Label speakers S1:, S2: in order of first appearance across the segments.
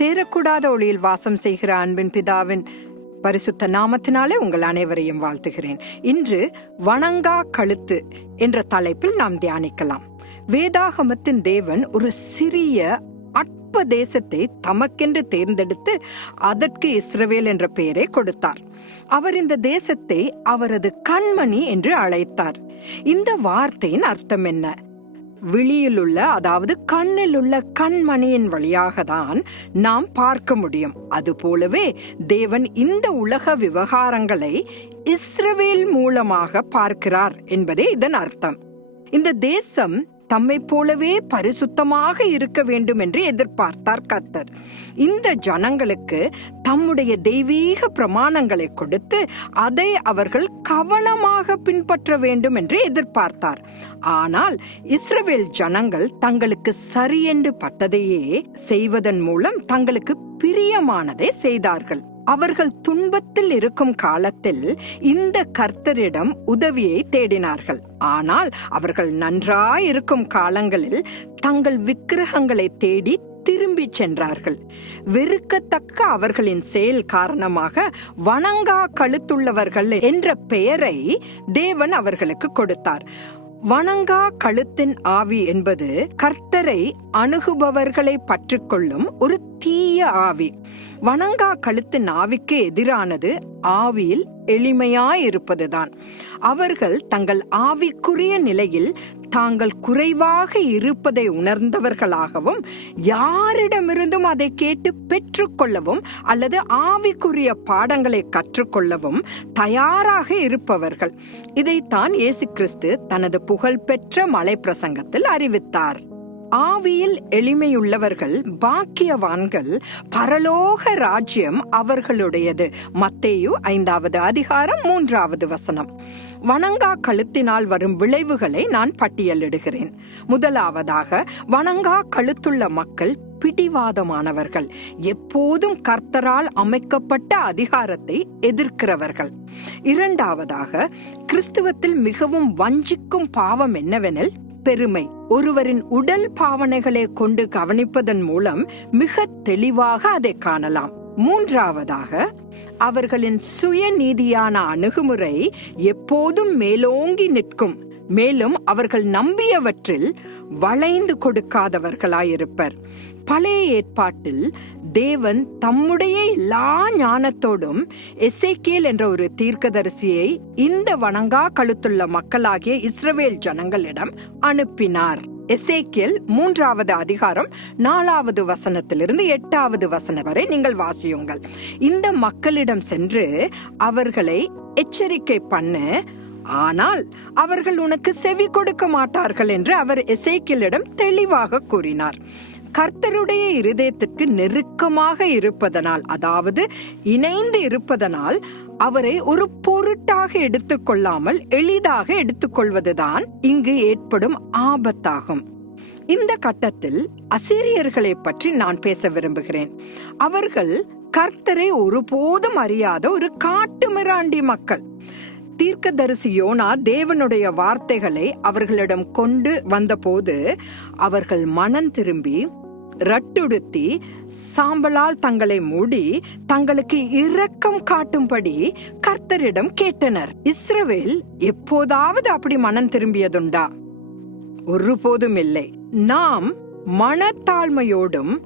S1: சேரக்கூடாத ஒளியில் வாசம் செய்கிற அன்பின் பிதாவின் பரிசுத்த நாமத்தினாலே உங்கள் அனைவரையும் வாழ்த்துகிறேன். இன்று வணங்கா கழுத்து என்ற தலைப்பில் நாம் தியானிக்கலாம். வேதாகமத்தின் தேவன் ஒரு சிறிய அற்ப தேசத்தை தமக்கென்று தேர்ந்தெடுத்து அதற்கு இஸ்ரவேல் என்ற பெயரை கொடுத்தார். அவர் இந்த தேசத்தை அவரது கண்மணி என்று அழைத்தார். இந்த வார்த்தையின் அர்த்தம் என்ன? விழியிலுள்ள அதாவது கண்ணிலுள்ள கண்மணியின் வழியாக தான் நாம் பார்க்க முடியும். அதுபோலவே தேவன் இந்த உலக விவகாரங்களை இஸ்ரவேல் மூலமாக பார்க்கிறார் என்பதே இதன் அர்த்தம். இந்த தேசம் தம்மை போலவே பரிசுத்தமாக இருக்க வேண்டும் என்று எதிர்பார்த்தார் கர்த்தர். இந்த ஜனங்களுக்கு தம்முடைய தெய்வீக பிரமாணங்களை கொடுத்து அதை அவர்கள் கவனமாக பின்பற்ற வேண்டும் என்று எதிர்பார்த்தார். ஆனால் இஸ்ரவேல் ஜனங்கள் தங்களுக்கு சரியென்று பட்டதையே செய்வதன் மூலம் தங்களுக்கு பிரியமானதை செய்தார்கள். அவர்கள் துன்பத்தில் இருக்கும் காலத்தில் இந்த கர்த்தரிடம் உதவியை தேடினார்கள். ஆனால் அவர்கள் நன்றாயிருக்கும் காலங்களில் தங்கள் விக்கிரகங்களை தேடி திரும்பி சென்றார்கள். வெறுக்கத்தக்க அவர்களின் செயல் காரணமாக வணங்கா கழுத்துள்ளவர்கள் என்ற பெயரை தேவன் அவர்களுக்கு கொடுத்தார். வணங்கா கழுத்தின் ஆவி என்பது கர்த்தரை அணுகுபவர்களை பற்றுக்கொள்ளும் ஒரு தீய ஆவி. வணங்கா கழுத்து நாவிக்கு எதிரானது ஆவியில் எளிமையாயிருப்பதுதான். அவர்கள் தங்கள் ஆவிக்குரிய நிலையில் தாங்கள் குறைவாக இருப்பதை உணர்ந்தவர்களாகவும் யாரிடமிருந்தும் அதை கேட்டு பெற்றுக்கொள்ளவும் அல்லது ஆவிக்குரிய பாடங்களை கற்றுக்கொள்ளவும் தயாராக இருப்பவர்கள். இதைத்தான் இயேசு கிறிஸ்து தனது புகழ்பெற்ற மலை பிரசங்கத்தில் அறிவித்தார். ஆவியில் எளிமையுள்ளவர்கள் பாக்கியவான்கள் பரலோக ராஜ்யம் அவர்களுடையது. மத்தேயு ஐந்தாவது அதிகாரம் மூன்றாவது வசனம். வணங்கா கழுத்தினால் வரும் விளைவுகளை நான் பட்டியலிடுகிறேன். முதலாவதாக வணங்கா கழுத்துள்ள மக்கள் பிடிவாதமானவர்கள். எப்போதும் கர்த்தரால் அமைக்கப்பட்ட அதிகாரத்தை எதிர்க்கிறவர்கள். இரண்டாவதாக கிறிஸ்துவத்தில் மிகவும் வஞ்சிக்கும் பாவம் என்னவெனில் பெருமை. ஒருவரின் உடல் பாவனைகளை கொண்டு கவனிப்பதன் மூலம் மிக தெளிவாக அதை காணலாம். மூன்றாவதாக அவர்களின் சுயநீதியான அணுகுமுறை எப்போதும் மேலோங்கி நிற்கும். மேலும் அவர்கள் நம்பியவற்றில் வளைந்து கொடுக்காதவர்களாயிருப்பர். பழைய ஏற்பாட்டில் தேவன் தம்முடைய எல்லா ஞானத்தோடும் எசேக்கியல் என்ற ஒரு தீர்க்கதரிசியை இந்த வணங்கா கழுத்துள்ள மக்களாகிய இஸ்ரவேல் ஜனங்களிடம் அனுப்பினார். எசேக்கியல் மூன்றாவது அதிகாரம் நாலாவது வசனத்திலிருந்து எட்டாவது வசனம் வரை நீங்கள் வாசியுங்கள். இந்த மக்களிடம் சென்று அவர்களை எச்சரிக்கை பண்ண ஆனால் அவர்கள் உனக்கு செவி கொடுக்க மாட்டார்கள் என்று அவர் எசேக்கியலிடம் தெளிவாக கூறினார். கர்த்தருடைய இருதயத்திற்கு நெருக்கமாக இருப்பதனால் அதாவது இணைந்து இருப்பதனால் அவரை ஒரு பொருட்டாக எடுத்துக்கொள்ளாமல் எளிதாக எடுத்துக்கொள்வதுதான் இங்கு ஏற்படும் ஆபத்தாகும். இந்த கட்டத்தில் அசிரியர்களை பற்றி நான் பேச விரும்புகிறேன். அவர்கள் கர்த்தரை ஒருபோதும் அறியாத ஒரு காட்டுமிராண்டி மக்கள். தீர்க்கதரிசி யோனா தேவனுடைய வார்த்தைகளை அவர்களிடம் கொண்டு வந்தபோது அவர்கள் மனம் திரும்பி ரட்டுடுத்தி சாம்பலால் தங்களை மூடி தங்களுக்கு இரக்கம் காட்டும்படி கர்த்தரிடம் கேட்டனர். இஸ்ரவேல் எப்போதாவது அப்படி மனம் திரும்பியதுண்டா? ஒருபோதும் இல்லை. நாம் மனத்தாழ்மையோடும்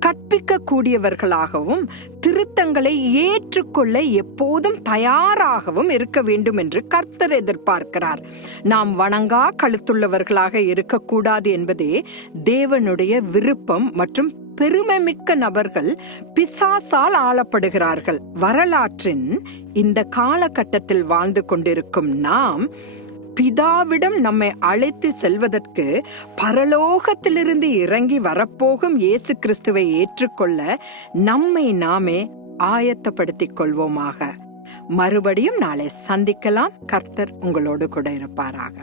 S1: கற்பிக்க கூடியவர்களாகவும் திருத்தங்களை ஏற்றுக்கொள்ள எப்போதும் தயாராகவும் இருக்க வேண்டும் என்று கர்த்தர் எதிர்பார்க்கிறார். நாம் வணங்கா கழுத்துள்ளவர்களாக இருக்கக்கூடாது என்பதே தேவனுடைய விருப்பம் மற்றும் பெருமைமிக்க நபர்கள் பிசாசால் ஆளப்படுகிறார்கள். வரலாற்றின் இந்த காலகட்டத்தில் வாழ்ந்து கொண்டிருக்கும் நாம் பிதாவிடம் நம்மை அழைத்து செல்வதற்கு பரலோகத்திலிருந்து இறங்கி வரப்போகும் இயேசு கிறிஸ்துவை ஏற்றுக்கொள்ள நம்மை நாமே ஆயத்தப்படுத்திக் கொள்வோமாக. மறுபடியும் நாளை சந்திக்கலாம். கர்த்தர் உங்களோடு கூட இருப்பாராக.